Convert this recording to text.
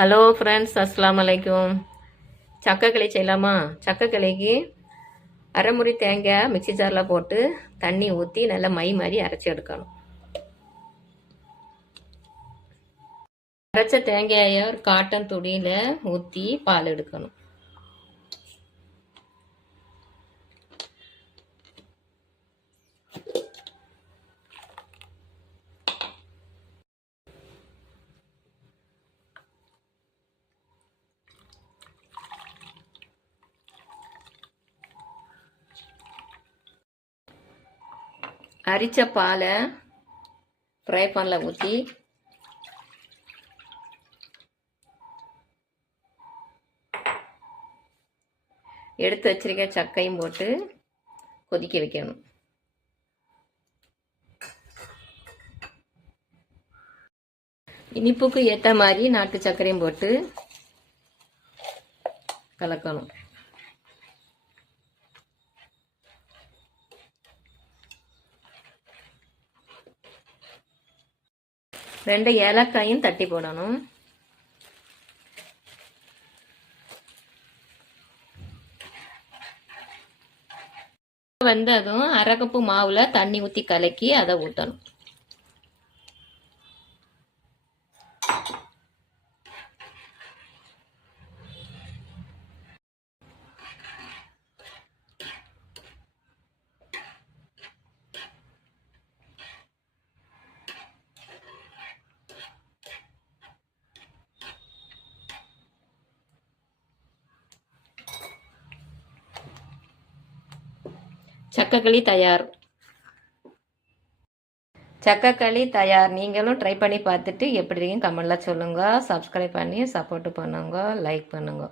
Hello friends, அஸ்ஸலாமு அலைக்கும். சக்கக்களி செய்யலாமா? சக்கக்களிக்கு அரைமுறி தேங்காய் மிக்சி ஜாரில் போட்டு தண்ணி ஊற்றி நல்லா மை மாதிரி அரைச்சி எடுக்கணும். அரைச்ச தேங்காயை ஒரு காட்டன் துணியில் ஊற்றி பால் எடுக்கணும். அரிச்ச பாலை ஃப்ரை பேனில் ஊற்றி எடுத்து வச்சிருக்க சக்கையும் போட்டு கொதிக்க வைக்கணும். இனிப்புக்கு ஏற்ற மாதிரி நாட்டு சர்க்கரையும் போட்டு கலக்கணும். ரெண்டு ஏலக்காயும் தட்டி போடணும். வந்ததும் அரை கப்பு மாவுல தண்ணி ஊற்றி கலக்கி அதை ஊற்றணும். சக்கக்களி தயார். சக்கக்களி தயார். நீங்களும் ட்ரை பண்ணி பார்த்துட்டு எப்படி இருக்கீங்க கமெண்ட்ல சொல்லுங்க. சப்ஸ்கிரைப் பண்ணி சப்போர்ட் பண்ணுங்க, லைக் பண்ணுங்க.